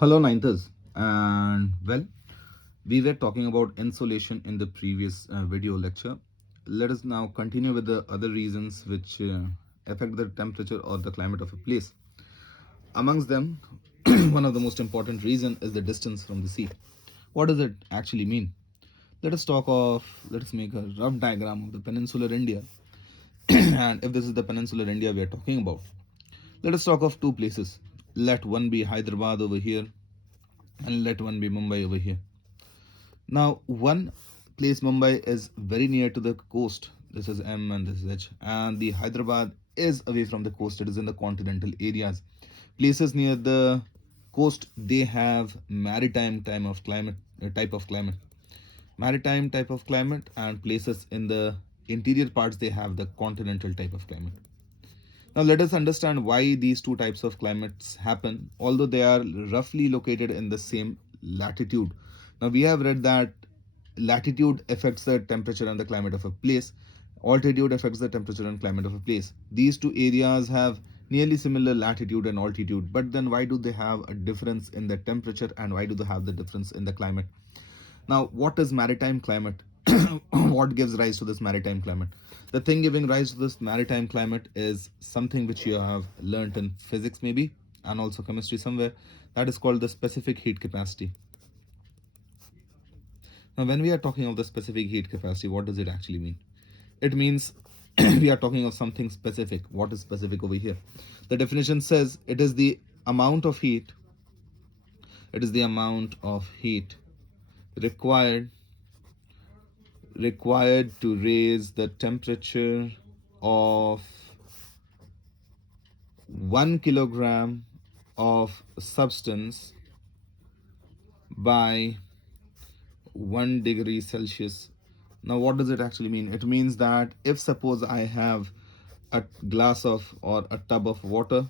Hello, Ninthers, and well, we were talking about insolation in the previous video lecture. Let us now continue with the other reasons which affect the temperature or the climate of a place. Amongst them, one of the most important reason is the distance from the sea. What does it actually mean? Let us make a rough diagram of the peninsular India. And if this is the peninsular India we are talking about, let us talk of two places. Let one be Hyderabad over here and let one be Mumbai over here. Now, one place Mumbai is very near to the coast. This is M and this is H. And the Hyderabad is away from the coast. It is in the continental areas. Places near the coast, they have maritime type of climate. Maritime type of climate, and places in the interior parts, they have the continental type of climate. Now let us understand why these two types of climates happen, although they are roughly located in the same latitude. Now we have read that latitude affects the temperature and the climate of a place. Altitude affects the temperature and climate of a place. These two areas have nearly similar latitude and altitude, but then why do they have a difference in the temperature and why do they have the difference in the climate? Now, what is maritime climate? What gives rise to this maritime climate? The thing giving rise to this maritime climate is something which you have learnt in physics, maybe, and also chemistry somewhere. That is called the specific heat capacity. Now, when we are talking of the specific heat capacity, what does it actually mean? It means we are talking of something specific. What is specific over here? The definition says it is the amount of heat. It is the amount of heat required to raise the temperature of 1 kilogram of substance by 1 degree Celsius. Now what does it actually mean? It means that if suppose I have a glass of or a tub of water,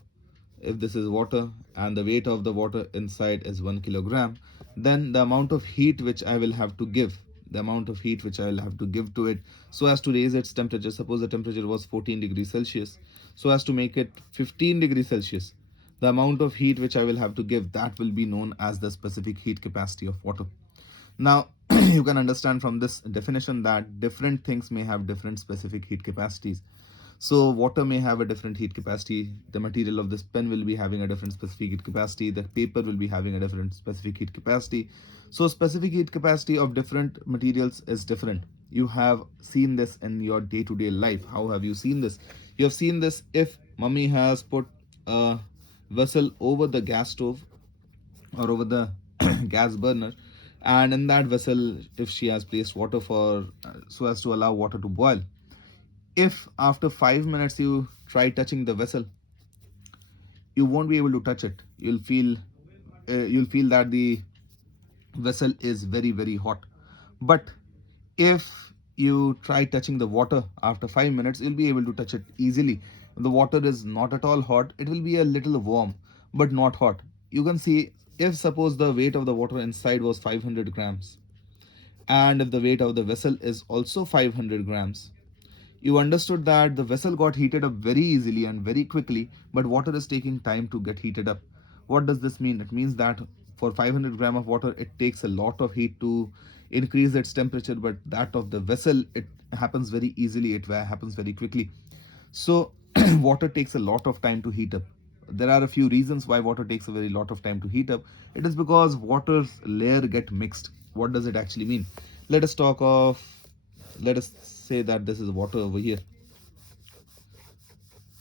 if this is water and the weight of the water inside is 1 kilogram, then the amount of heat which I will have to give, to it so as to raise its temperature. Suppose the temperature was 14 degrees Celsius, so as to make it 15 degrees Celsius, the amount of heat which I will have to give, that will be known as the specific heat capacity of water. Now you can understand from this definition that different things may have different specific heat capacities. So water may have a different heat capacity, the material of this pen will be having a different specific heat capacity, the paper will be having a different specific heat capacity. So specific heat capacity of different materials is different. You have seen this in your day-to-day life. How have you seen this? You have seen this if mummy has put a vessel over the gas stove or over the gas burner, and in that vessel if she has placed water for so as to allow water to boil. If after 5 minutes you try touching the vessel, you won't be able to touch it. You'll feel that the vessel is very hot. But if you try touching the water after 5 minutes, you'll be able to touch it easily. The water is not at all hot, it will be a little warm but not hot. You can see, if suppose the weight of the water inside was 500 grams and if the weight of the vessel is also 500 grams, you understood that the vessel got heated up very easily and very quickly, but water is taking time to get heated up. What does this mean? It means that for 500 gram of water, it takes a lot of heat to increase its temperature, but that of the vessel, it happens very easily, it happens very quickly. So water takes a lot of time to heat up. There are a few reasons why water takes a very lot of time to heat up. It is because water's layer get mixed. What does it actually mean? Let us talk of, let us say that this is water over here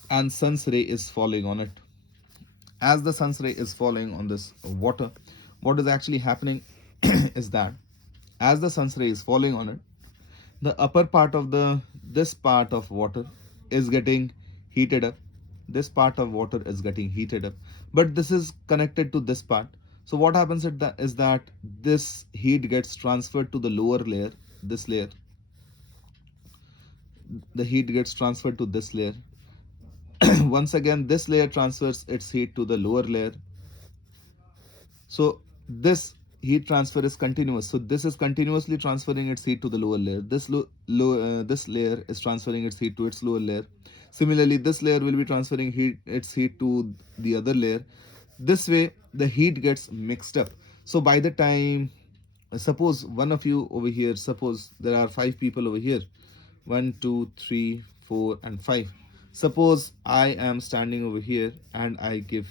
and sun's ray is falling on it. As the sun's ray is falling on this water, what is actually happening is that as the sun's ray is falling on it, the upper part of this part of water is getting heated up. This part of water is getting heated up, but this is connected to this part. So what happens is that this heat gets transferred to the lower layer, this layer. The heat gets transferred to this layer. Once again, this layer transfers its heat to the lower layer. So this heat transfer is continuous. So this is continuously transferring its heat to the lower layer. This layer is transferring its heat to its lower layer. Similarly, this layer will be transferring its heat to the other layer. This way the heat gets mixed up. So by the time, suppose one of you over here, suppose there are 5 people over here, 1 2 3 4 and 5. Suppose I am standing over here and I give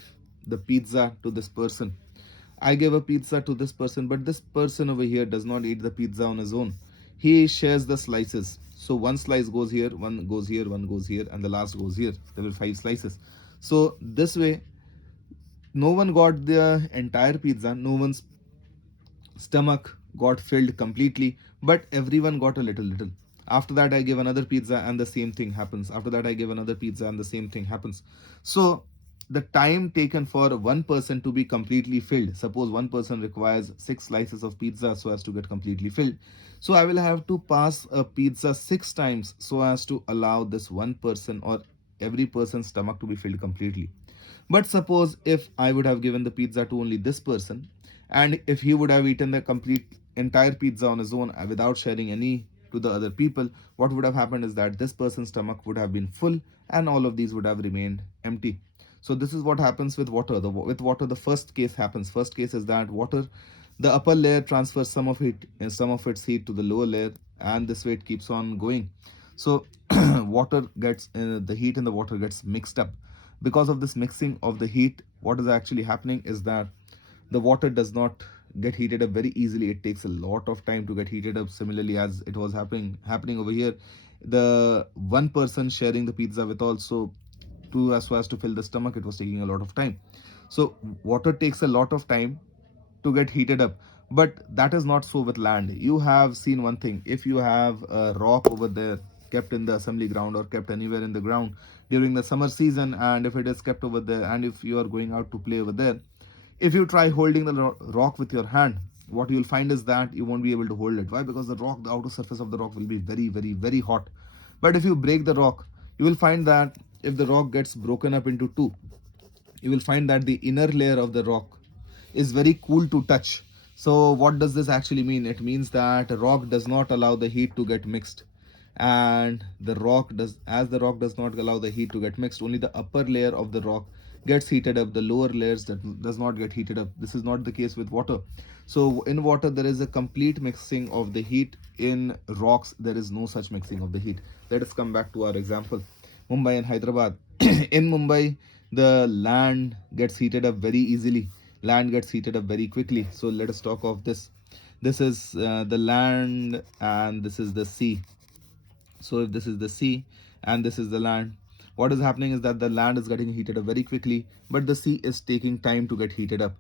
the pizza to this person. I give a pizza to this person, but this person over here does not eat the pizza on his own. He shares the slices. So one slice goes here, one goes here, one goes here, and the last goes here. There were 5 slices. So this way, no one got the entire pizza, no one's stomach got filled completely, but everyone got a little. After that, I give another pizza and the same thing happens. After that, I give another pizza and the same thing happens. So the time taken for one person to be completely filled, suppose one person requires 6 slices of pizza so as to get completely filled, so I will have to pass a pizza 6 times so as to allow this one person or every person's stomach to be filled completely. But suppose if I would have given the pizza to only this person, and if he would have eaten the complete entire pizza on his own without sharing any to the other people, what would have happened is that this person's stomach would have been full and all of these would have remained empty. So this is what happens with water. With water, the first case happens. First case is that water, the upper layer transfers some of it and some of its heat to the lower layer, and this way it keeps on going. So water gets the heat in the water gets mixed up. Because of this mixing of the heat, what is actually happening is that the water does not get heated up very easily. It takes a lot of time to get heated up. Similarly, as it was happening over here, the one person sharing the pizza with also to as far as to fill the stomach, it was taking a lot of time. So water takes a lot of time to get heated up, but that is not so with land. You have seen one thing: if you have a rock over there kept in the assembly ground or kept anywhere in the ground during the summer season, and if it is kept over there and if you are going out to play over there, if you try holding the rock with your hand, what you'll find is that you won't be able to hold it. Why? Because the outer surface of the rock will be very hot. But if you break the rock, you will find that if the rock gets broken up into two, you will find that the inner layer of the rock is very cool to touch. So what does this actually mean? It means that a rock does not allow the heat to get mixed, and the rock does not allow the heat to get mixed, only the upper layer of the rock gets heated up, the lower layers that does not get heated up. This is not the case with water. So in water there is a complete mixing of the heat. In rocks there is no such mixing of the heat. Let us come back to our example, Mumbai and Hyderabad. In Mumbai, the land gets heated up very easily. Land gets heated up very quickly. So let us talk of this. This is the land and this is the sea. So if this is the sea and this is the land, what is happening is that the land is getting heated up very quickly, but the sea is taking time to get heated up.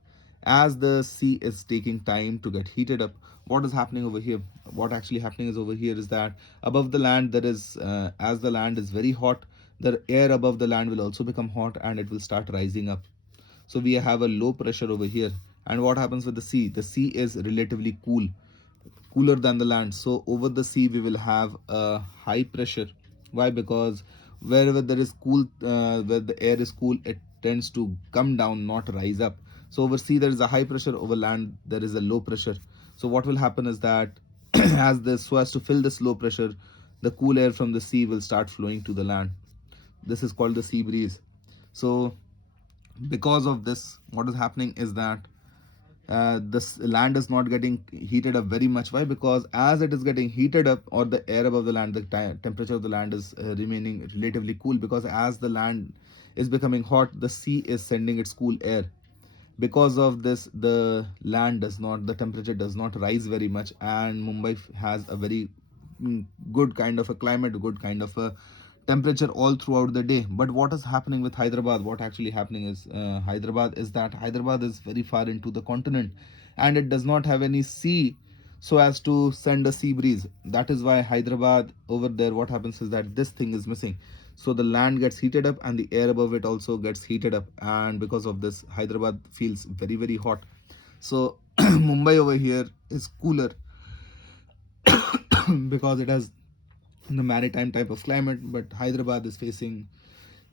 As the sea is taking time to get heated up, what is happening over here? What actually happening is over here is that above the land there is, as the land is very hot, the air above the land will also become hot and it will start rising up. So we have a low pressure over here. And what happens with the sea? The sea is relatively cooler than the land. So over the sea we will have a high pressure. Why? Because wherever there is cool, where the air is cool, it tends to come down, not rise up. So over sea there is a high pressure, over land there is a low pressure. So what will happen is that so as to fill this low pressure, the cool air from the sea will start flowing to the land. This is called the sea breeze. So because of this, what is happening is that this land is not getting heated up very much. Why? Because as it is getting heated up, or the air above the land, the temperature of the land is remaining relatively cool, because as the land is becoming hot, the sea is sending its cool air. Because of this, the temperature does not rise very much, and Mumbai has a very good kind of a climate, good kind of a temperature all throughout the day. But what is happening with Hyderabad? What actually happening is Hyderabad is very far into the continent, and it does not have any sea so as to send a sea breeze. That is why Hyderabad over there, what happens is that this thing is missing. So the land gets heated up and the air above it also gets heated up, and because of this, Hyderabad feels very hot. So Mumbai over here is cooler because it has the maritime type of climate, but Hyderabad is facing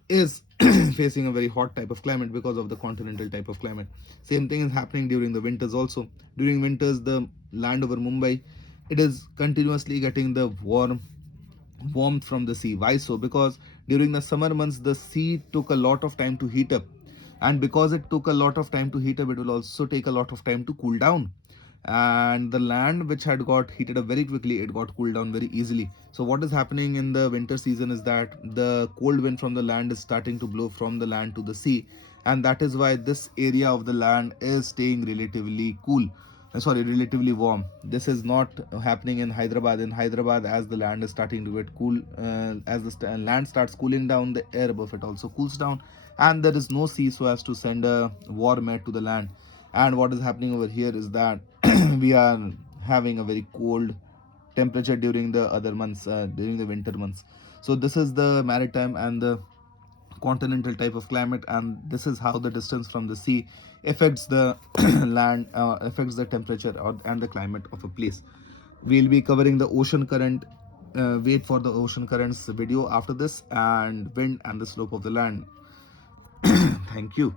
a very hot type of climate because of the continental type of climate. Same thing is happening during the winters also. During winters, the land over Mumbai, it is continuously getting the warmth from the sea. Why so? Because during the summer months the sea took a lot of time to heat up, and because it took a lot of time to heat up, it will also take a lot of time to cool down. And the land which had got heated up very quickly, it got cooled down very easily. So what is happening in the winter season is that the cold wind from the land is starting to blow from the land to the sea, and that is why this area of the land is staying relatively cool, relatively warm. This is not happening in Hyderabad. In Hyderabad, as the land is starting to get cool, as the land starts cooling down, the air above it also cools down, and there is no sea so as to send a warm air to the land. And what is happening over here is that we are having a very cold temperature during the other months, during the winter months. So this is the maritime and the continental type of climate, and this is how the distance from the sea affects the land, affects the temperature and the climate of a place. We'll be covering the ocean current, wait for the ocean currents video after this, and wind and the slope of the land. Thank you.